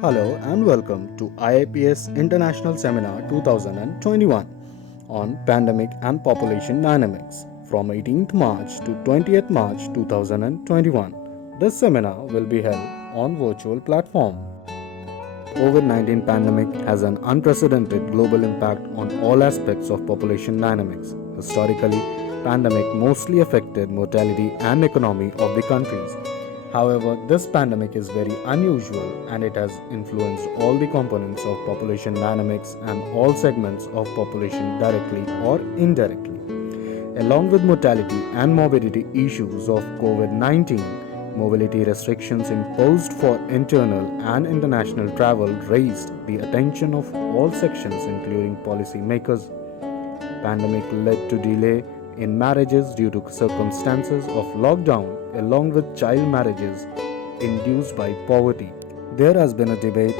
Hello and welcome to IAPS International Seminar 2021 on Pandemic and Population Dynamics from 18th March to 20th March 2021. This seminar will be held on virtual platform. COVID-19 pandemic has an unprecedented global impact on all aspects of population dynamics. Historically, pandemic mostly affected mortality and economy of the countries. However, this pandemic is very unusual and it has influenced all the components of population dynamics and all segments of population directly or indirectly. Along with mortality and morbidity issues of COVID 19, mobility restrictions imposed for internal and international travel raised the attention of all sections, including policymakers. Pandemic led to delay in marriages due to circumstances of lockdown, along with child marriages induced by poverty. There has been a debate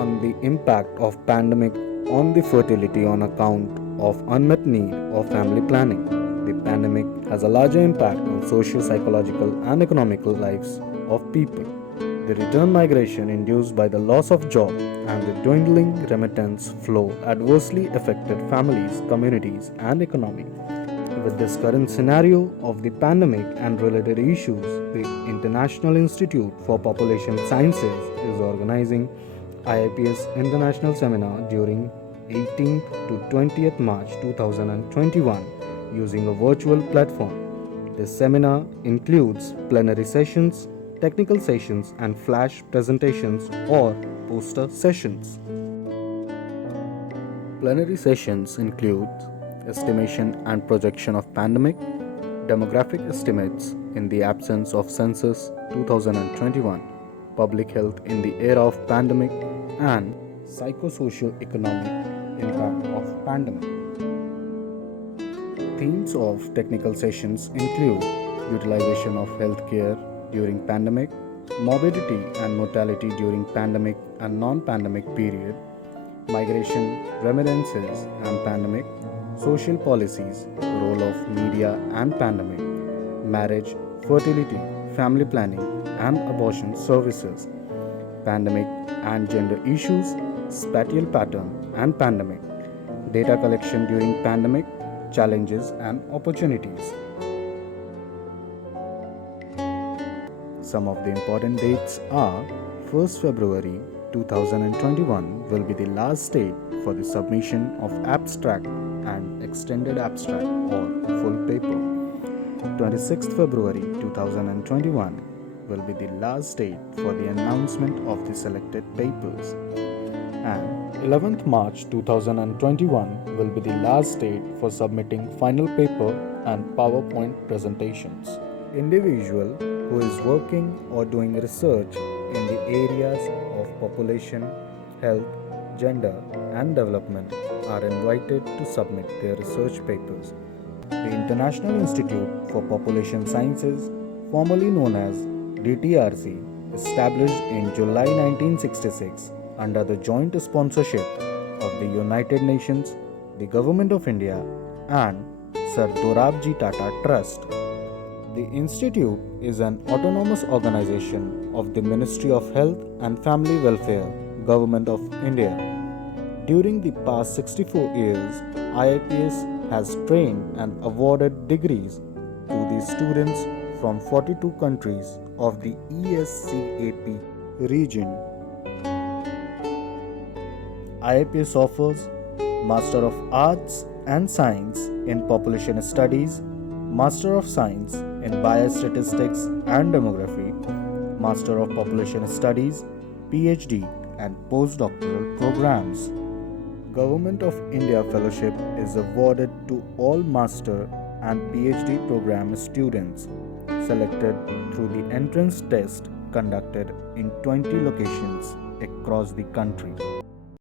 on the impact of pandemic on the fertility on account of unmet need of family planning. The pandemic has a larger impact on socio psychological and economical lives of people. The return migration induced by the loss of job and the dwindling remittance flow adversely affected families, communities, and economy. With this current scenario of the pandemic and related issues, the International Institute for Population Sciences is organizing IIPS International Seminar during 18th to 20th March 2021 using a virtual platform. This seminar includes plenary sessions, technical sessions, and flash presentations or poster sessions. Plenary sessions include estimation and projection of pandemic, demographic estimates in the absence of census 2021, public health in the era of pandemic, and psychosocial economic impact of pandemic. Themes of technical sessions include utilization of healthcare during pandemic, morbidity and mortality during pandemic and non-pandemic period, migration, remittances and pandemic, social policies, role of media and pandemic, marriage, fertility, family planning and abortion services, pandemic and gender issues, spatial pattern and pandemic, data collection during pandemic, challenges and opportunities. Some of the important dates are 1st February 2021 will be the last date for the submission of abstract and extended abstract or full paper. 26th February 2021 will be the last date for the announcement of the selected papers. And 11th March 2021 will be the last date for submitting final paper and PowerPoint presentations. Individual who is working or doing research in the areas of population, health, gender and development are invited to submit their research papers. The International Institute for Population Sciences, formerly known as DTRC, established in July 1966 under the joint sponsorship of the United Nations, the Government of India and Sir Dorabji Tata Trust. The Institute is an autonomous organization of the Ministry of Health and Family Welfare, Government of India. During the past 64 years, IIPS has trained and awarded degrees to the students from 42 countries of the ESCAP region. IIPS offers Master of Arts and Science in Population Studies, Master of Science in Biostatistics and Demography, Master of Population Studies, PhD and postdoctoral programs. Government of India Fellowship is awarded to all Master and PhD program students selected through the entrance test conducted in 20 locations across the country.